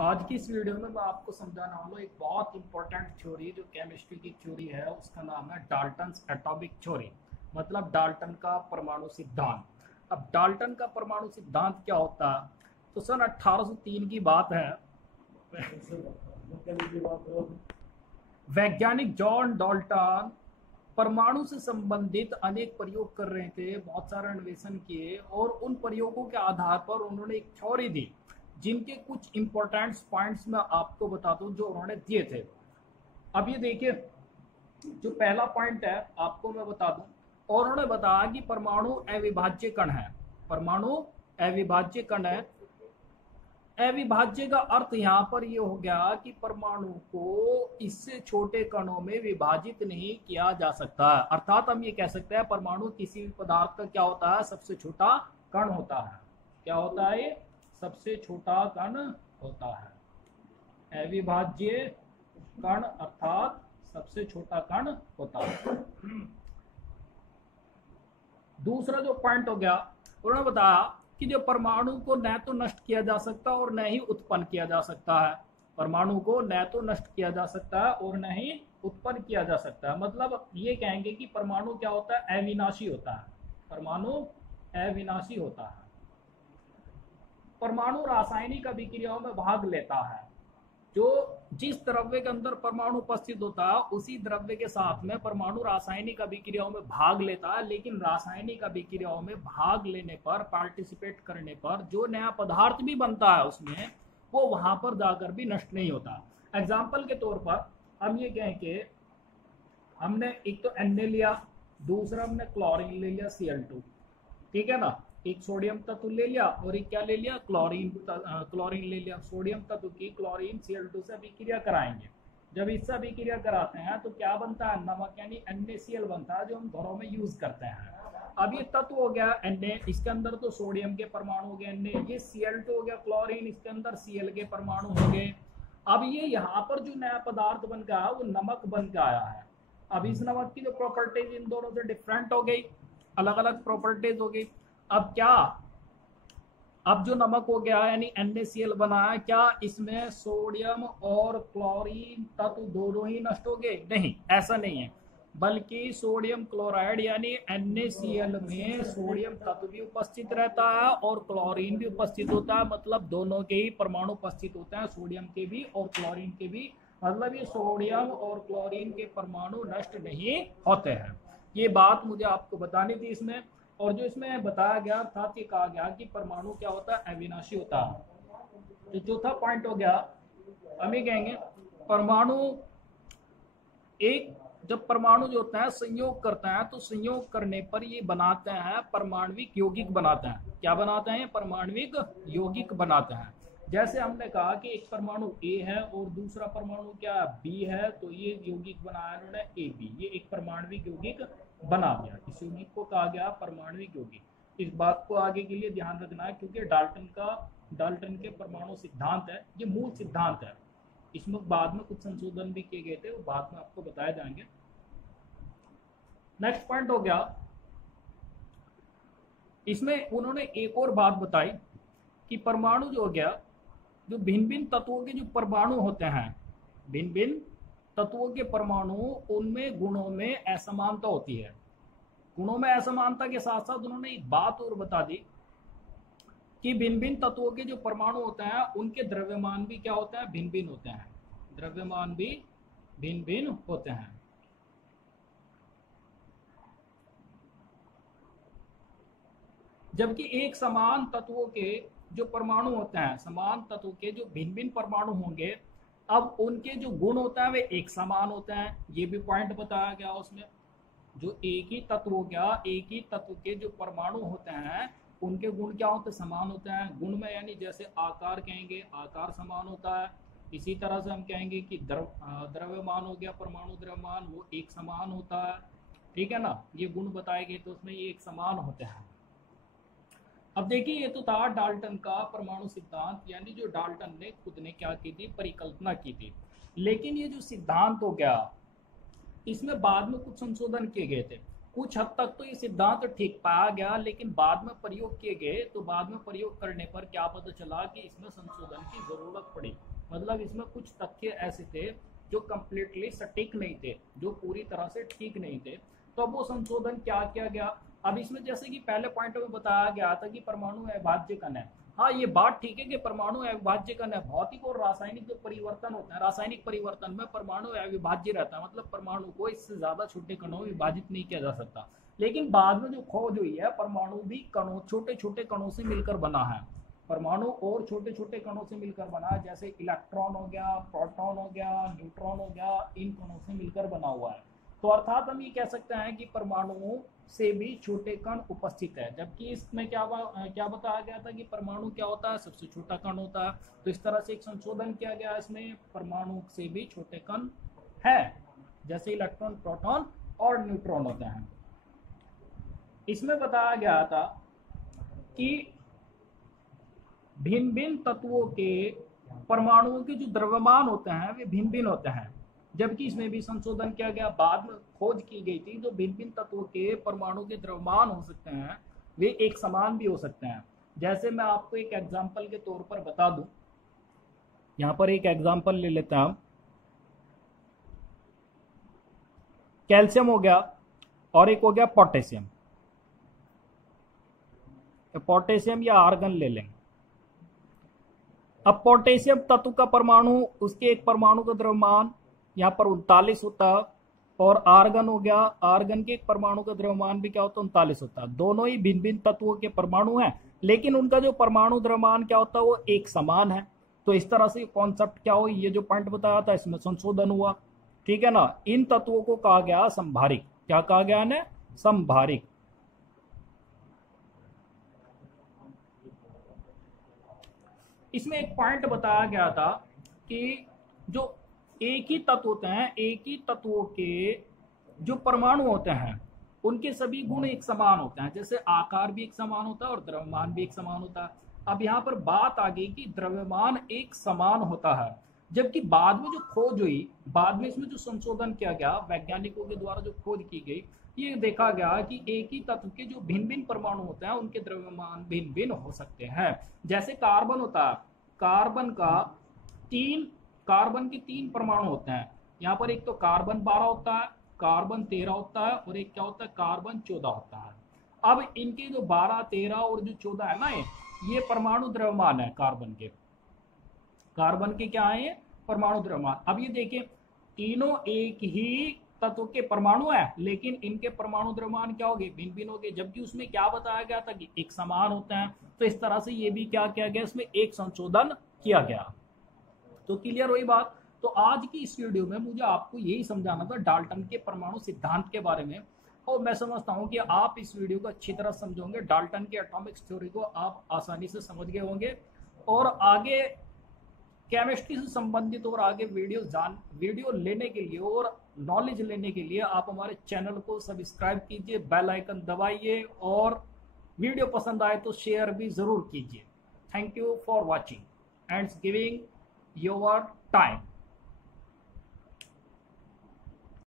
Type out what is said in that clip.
आज की इस वीडियो में मैं आपको समझाने वाला हूँ एक बहुत इंपॉर्टेंट थ्योरी जो केमिस्ट्री की थ्योरी है। उसका नाम है डाल्टन्स एटॉमिक थ्योरी, मतलब डाल्टन का परमाणु सिद्धांत। अब डाल्टन का परमाणु सिद्धांत क्या होता है? तो सन 1803 की बात है। वैज्ञानिक जॉन डाल्टन परमाणु से संबंधित अनेक प्रयोग कर रहे थे, बहुत सारे अन्वेषण किए और उन प्रयोगों के आधार पर उन्होंने एक थ्योरी दी, जिनके कुछ इंपॉर्टेंट पॉइंट्स मैं आपको बता दूं जो उन्होंने दिए थे। अब ये देखिए, जो पहला पॉइंट है आपको मैं बता दूं, और उन्होंने बताया कि परमाणु अविभाज्य कण है। परमाणु अविभाज्य कण है। अविभाज्य का अर्थ यहाँ पर ये हो गया कि परमाणु को इससे छोटे कणों में विभाजित नहीं किया जा सकता है। अर्थात हम ये कह सकते हैं परमाणु किसी भी पदार्थ का क्या होता है, सबसे छोटा कण होता है। क्या होता है? सबसे छोटा कण होता है। अविभाज्य कण अर्थात सबसे छोटा कण होता है। दूसरा जो पॉइंट हो गया, उन्होंने बताया कि जो परमाणु को न तो नष्ट किया जा सकता और न ही उत्पन्न किया जा सकता है। परमाणु को न तो नष्ट किया जा सकता है और न ही उत्पन्न किया जा सकता है। मतलब ये कहेंगे कि परमाणु क्या होता है, अविनाशी होता है। परमाणु अविनाशी होता है। परमाणु रासायनिक अभिक्रियाओं में भाग लेता है। जो जिस द्रव्य के अंदर परमाणु उपस्थित होता है उसी द्रव्य के साथ में परमाणु रासायनिक अभिक्रियाओं में भाग लेता है, लेकिन रासायनिक अभिक्रियाओं में भाग लेने पर, पार्टिसिपेट करने पर जो नया पदार्थ भी बनता है उसमें, वो वहां पर जाकर भी नष्ट नहीं होता। एग्जाम्पल के तौर पर हम ये कहें कि हमने एक तो Na लिया, दूसरा हमने क्लोरीन ले लिया Cl2, ठीक है ना। एक सोडियम तत्व ले लिया और एक क्या ले लिया, क्लोरीन ले लिया। सोडियम तत्व की क्लोरीन Cl2 से अभिक्रिया कराएंगे। जब इससे अभिक्रिया कराते हैं तो क्या बनता है, नमक यानी NaCl बनता है, जो हम घरों में यूज करते हैं। अब ये तत्व हो गया Na, इसके अंदर तो सोडियम के परमाणु हो गए Na, ये Cl2 हो गया क्लोरीन, इसके अंदर Cl के परमाणु हो गए। अब ये यहाँ पर जो नया पदार्थ बन गया वो नमक बन के आया है। अब इस नमक की जो प्रॉपर्टीज इन दोनों से डिफरेंट हो गई, अलग अलग प्रॉपर्टीज हो गई। अब क्या, अब जो नमक हो गया यानी NaCl बना है, क्या इसमें सोडियम और क्लोरीन तत्व दोनों ही नष्ट हो गए? नहीं, ऐसा नहीं है। बल्कि सोडियम क्लोराइड यानी NaCl में सोडियम तत्व भी उपस्थित रहता है और क्लोरीन भी उपस्थित होता है। मतलब दोनों के ही परमाणु उपस्थित होते हैं, सोडियम के भी और क्लोरीन के भी। मतलब ये सोडियम और क्लोरीन के परमाणु नष्ट नहीं होते हैं। ये बात मुझे आपको बतानी थी इसमें। और जो इसमें बताया गया था, ये कहा गया कि परमाणु क्या होता है, अविनाशी होता है। जो चौथा पॉइंट हो गया, हम ये कहेंगे परमाणु एक, जब परमाणु जो होता है संयोग करता है तो संयोग करने पर ये बनाते हैं परमाणविक यौगिक बनाते हैं। क्या बनाते हैं? परमाणविक यौगिक बनाते हैं। जैसे हमने कहा कि एक परमाणु A है और दूसरा परमाणु क्या B है, तो ये यौगिक बनाया इन्होंने AB, ये एक परमाणविक यौगिक बना दिया। इस यौगिक को कहा गया परमाणविक यौगिक। इस बात को आगे के लिए ध्यान रखना है, क्योंकि डाल्टन के परमाणु सिद्धांत है, ये मूल सिद्धांत है। इसमें बाद में कुछ संशोधन भी किए गए थे, वो बाद में आपको बताए जाएंगे। नेक्स्ट पॉइंट हो गया, इसमें उन्होंने एक और बात बताई कि परमाणु जो हो गया, जो भिन्न भिन्न तत्वों के जो परमाणु होते हैं, भिन्न भिन्न तत्वों के परमाणु, उनमें गुणों में असमानता होती है। गुणों में असमानता के साथ साथ उन्होंने एक बात और बता दी कि भिन्न भिन्न तत्वों के जो परमाणु होते हैं उनके द्रव्यमान भी क्या होते हैं, भिन्न भिन्न होते हैं। द्रव्यमान भी भिन्न भिन्न होते हैं। जबकि एक समान तत्वों के जो परमाणु होते हैं, समान तत्व के जो भिन्न भिन्न परमाणु होंगे, अब उनके जो गुण होते हैं वे एक समान होते हैं। ये भी पॉइंट बताया गया उसमें। जो एक ही तत्व हो गया, एक ही तत्व के जो परमाणु होते हैं उनके गुण क्या होते हैं, समान होते हैं। गुण में यानी जैसे आकार कहेंगे, आकार समान होता है। इसी तरह से हम कहेंगे कि द्रव्यमान हो गया, परमाणु द्रव्यमान, वो एक समान होता है। ठीक है ना, ये गुण बताए गए तो उसमें ये एक समान होते हैं। अब देखिए, ये तो था डाल्टन का परमाणु सिद्धांत, यानी जो डाल्टन ने खुद ने क्या की थी, परिकल्पना की थी। लेकिन ये जो सिद्धांत हो गया, इसमें बाद में कुछ संशोधन किए गए थे। कुछ हद तक तो ये सिद्धांत ठीक पाया गया, लेकिन बाद में प्रयोग किए गए तो बाद में प्रयोग करने पर क्या पता चला कि इसमें संशोधन की जरूरत पड़ी। मतलब इसमें कुछ तथ्य ऐसे थे जो कंप्लीटली सटीक नहीं थे, जो पूरी तरह से ठीक नहीं थे, तो अब वो संशोधन क्या किया गया। अब इसमें जैसे कि पहले पॉइंट में बताया गया था कि परमाणु अविभाज्य कण है। हाँ, ये बात ठीक है कि परमाणु अविभाज्य कण है। भौतिक और रासायनिक जो परिवर्तन होता है, रासायनिक परिवर्तन में परमाणु अविभाज्य रहता है, मतलब परमाणु को इससे ज्यादा छोटे कणों में विभाजित नहीं किया जा सकता। लेकिन बाद में जो खोज हुई है, परमाणु भी कणों, छोटे छोटे कणों से मिलकर बना है। परमाणु और छोटे छोटे कणों से मिलकर बना है, जैसे इलेक्ट्रॉन हो गया, प्रोटॉन हो गया, न्यूट्रॉन हो गया, इन कणों से मिलकर बना हुआ है। तो अर्थात हम ये कह सकते हैं कि परमाणुओं से भी छोटे कण उपस्थित है, जबकि इसमें क्या बताया गया था कि परमाणु क्या होता है, सबसे छोटा कण होता है। तो इस तरह से एक संशोधन किया गया, इसमें परमाणु से भी छोटे कण है, जैसे इलेक्ट्रॉन, प्रोटॉन और न्यूट्रॉन होते हैं। इसमें बताया गया था कि भिन्न भिन्न तत्वों के परमाणुओं के जो द्रव्यमान होते हैं वे भिन्न भिन्न होते हैं, जबकि इसमें भी संशोधन किया गया। बाद में खोज की गई थी जो भिन्न भिन्न तत्वों के परमाणु के द्रव्यमान हो सकते हैं वे एक समान भी हो सकते हैं। जैसे मैं आपको एक एग्जांपल के तौर पर बता दूं, यहां पर एक एग्जांपल ले लेते हैं हम। कैल्शियम हो गया और एक हो गया पोटेशियम। पोटेशियम या आर्गन ले लेंगे। अब पोटेशियम तत्व का परमाणु, उसके एक परमाणु का द्रव्यमान यहाँ पर 39 होता है, और आर्गन हो गया, आर्गन के एक परमाणु का द्रव्यमान भी क्या होता है, 39 होता है। दोनों ही भिन्न भिन्न तत्वों के परमाणु हैं, लेकिन उनका जो परमाणु द्रव्यमान क्या होता है वो एक समान है। तो इस तरह से कॉन्सेप्ट क्या हो, ये जो पॉइंट बताया था इसमें संशोधन हुआ, ठीक है ना। इन तत्वों को कहा गया संभारिक। क्या कहा गया है, संभारिक। इसमें एक पॉइंट बताया गया था कि जो एक ही तत्व होते हैं, एक ही तत्वों के जो परमाणु होते हैं उनके सभी गुण एक समान होते हैं, जैसे आकार भी एक समान होता है और द्रव्यमान भी एक समान होता है। अब यहाँ पर बात आ गई कि द्रव्यमान एक समान होता है, जबकि बाद में जो खोज हुई, बाद में इसमें जो संशोधन किया गया, वैज्ञानिकों के द्वारा जो खोज की गई, ये देखा गया कि एक ही तत्व के जो भिन्न भिन्न परमाणु होते हैं उनके द्रव्यमान भिन्न भिन्न हो सकते हैं। जैसे कार्बन होता है, कार्बन के 3 परमाणु होते हैं। यहाँ पर एक तो कार्बन 12 होता है, कार्बन 13 होता है, और एक क्या होता है, कार्बन 14 होता है। अब इनके जो 12, 13 और जो 14 है ना, ये परमाणु द्रव्यमान है कार्बन के क्या है, परमाणु द्रव्यमान। अब ये देखिए, तीनों एक ही तत्व के परमाणु है, लेकिन इनके परमाणु द्रव्यमान क्या हो गए, भिन्न भिन्न हो गए, जबकि उसमें क्या बताया गया था कि एक समान होते हैं। तो इस तरह से ये भी क्या किया गया, इसमें एक संशोधन किया गया। तो क्लियर हुई बात। तो आज की इस वीडियो में मुझे आपको यही समझाना था डाल्टन के परमाणु सिद्धांत के बारे में, और मैं समझता हूं कि आप इस वीडियो को अच्छी तरह समझोगे। डाल्टन के एटॉमिक थ्योरी को आप आसानी से समझ गए होंगे, और आगे केमिस्ट्री से संबंधित और आगे वीडियो लेने के लिए और नॉलेज लेने के लिए आप हमारे चैनल को सब्सक्राइब कीजिए, बेल आइकन दबाइए, और वीडियो पसंद आए तो शेयर भी जरूर कीजिए। Thank you for watching and giving your time.